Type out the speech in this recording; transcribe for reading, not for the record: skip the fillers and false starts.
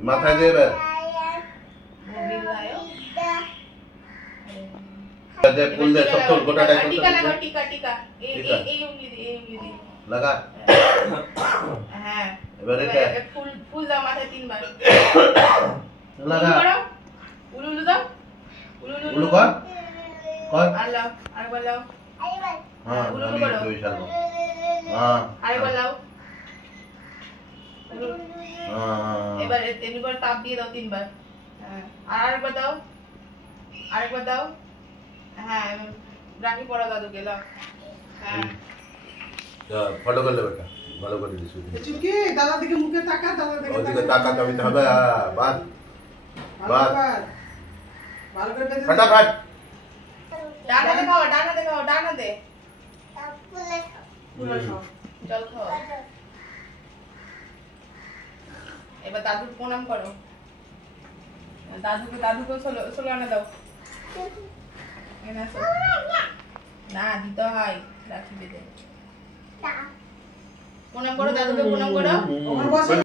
মাথায় দেবে दे फूल दे सब तो गोटा टाइप टीका लगा टीका टीका ए उंगली दे लगा हां এবারে এটা फूल फूल दाও মাথায় তিনবার লাগা উলু দাও উলু কর আল্লাহ আরেকবার লাও हां উলু করো দুই শাল हां আরেকবার লাও हां এবার তিনবার তাপ দিয়ে দাও তিনবার হ্যাঁ আরেকবার দাও হ্যাঁ রাখি পড়া দাদুকে লাও হ্যাঁ ফটো করলে বেটা ভালো করে দিছি চুকি দাদা দিকে মুখে তাকা দাদা ওদিকে তাকা কবিতা হবে বাদ ভালো করে বেঁধে ফটাফট ডানা দে চল খাও এবার দাদুকে প্রণাম করো দাদুকে সোলো আনা দাও না দিতে হয় রাখি বেঁধে প্রণাম করো দাদুকে প্রণাম করো